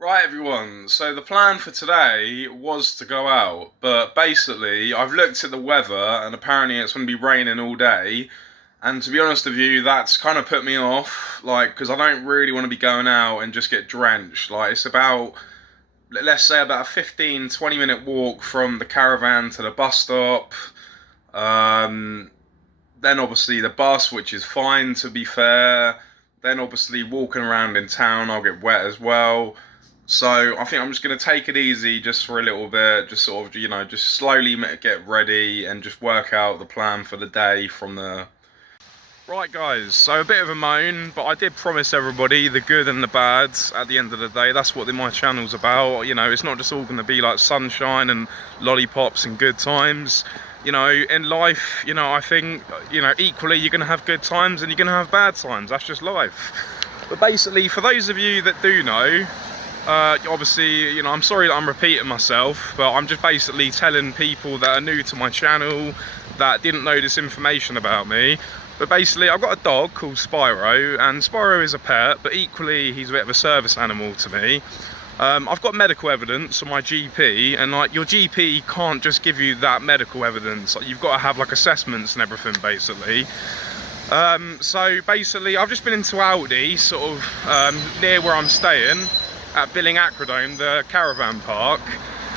Right, everyone. So the plan for today was to go out, but basically, I've looked at the weather, and apparently it's going to be raining all day. And to be honest with you, that's kind of put me off, like, because I don't really want to be going out and just get drenched. Like, it's about, let's say, about a 15, 20 minute walk from the caravan to the bus stop. Um, then obviously the bus, which is fine to be fair. Then obviously walking around in town, I'll get wet as well. So I think I'm just going to take it easy just for a little bit, just sort of, just slowly get ready and just work out the plan for the day from there. Right, guys, so a bit of a moan, but I did promise everybody the good and the bad at the end of the day. That's what my channel's about. It's not just all going to be like sunshine and lollipops and good times. In life, I think, equally you're going to have good times and you're going to have bad times. That's just life. But basically, for those of you that do know, obviously, I'm sorry that I'm repeating myself, but I'm just basically telling people that are new to my channel that didn't know this information about me. But basically, I've got a dog called Spyro, and Spyro is a pet, but equally he's a bit of a service animal to me. I've got medical evidence on my GP, and like your GP can't just give you that medical evidence. Like, you've got to have like assessments and everything, basically. So basically, I've just been into Aldi, sort of near where I'm staying, at Billing Acrodome, the caravan park,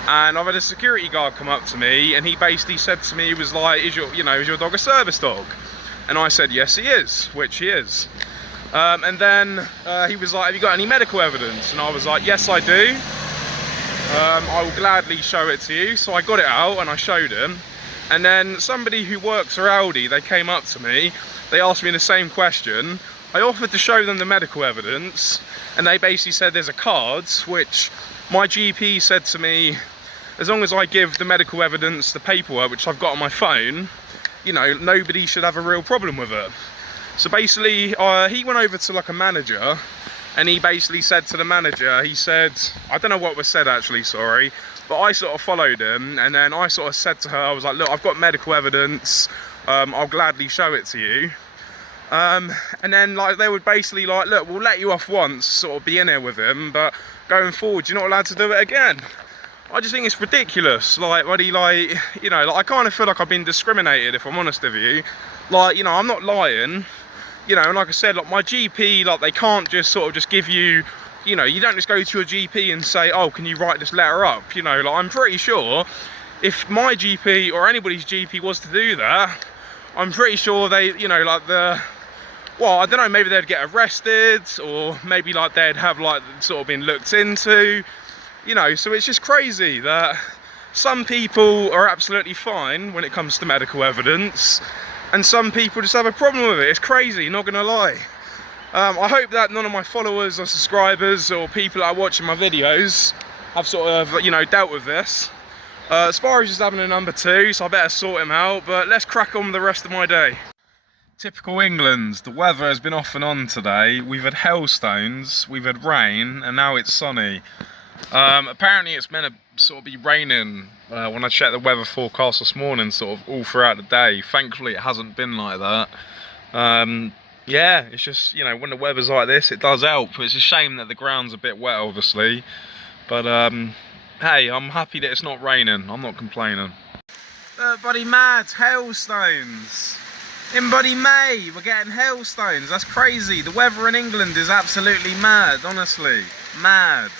and I've had a security guard come up to me, and he basically said to me, he was like, is your dog a service dog? And I said, yes, he is, which he is. And then he was like, have you got any medical evidence? And I was like, yes, I do. I will gladly show it to you. So I got it out and I showed him. And then somebody who works for Aldi, they came up to me, they asked me the same question. I offered to show them the medical evidence, and they basically said there's a card, which my GP said to me, as long as I give the medical evidence, the paperwork, which I've got on my phone, nobody should have a real problem with it. So basically, he went over to like a manager, and he basically said to the manager, he said, I don't know what was said actually, sorry, but I sort of followed him, and then I sort of said to her, I was like, look, I've got medical evidence, I'll gladly show it to you. And then like they would basically like, look, we'll let you off once, sort of be in here with him, but going forward, you're not allowed to do it again. I just think it's ridiculous. Like, buddy, like, I kind of feel like I've been discriminated, if I'm honest with you. Like, I'm not lying. And like I said, like my GP, like they can't just sort of just give you, you don't just go to your GP and say, oh, can you write this letter up? Like I'm pretty sure if my GP or anybody's GP was to do that, I'm pretty sure they, well, I don't know, maybe they'd get arrested, or maybe like they'd have like sort of been looked into, so it's just crazy that some people are absolutely fine when it comes to medical evidence, and some people just have a problem with it. It's crazy, not gonna lie. I hope that none of my followers or subscribers or people that are watching my videos have sort of, dealt with this. Spyro's just having a number two, so I better sort him out, but let's crack on with the rest of my day. Typical England, the weather has been off and on today. We've had hailstones, we've had rain, and now it's sunny. Apparently it's meant to sort of be raining when I checked the weather forecast this morning, sort of all throughout the day. Thankfully it hasn't been like that. Yeah, it's just, when the weather's like this, it does help. It's a shame that the ground's a bit wet, obviously. But, hey, I'm happy that it's not raining. I'm not complaining. Buddy, mad, hailstones. In bloody May, we're getting hailstones. That's crazy. The weather in England is absolutely mad, honestly. Mad.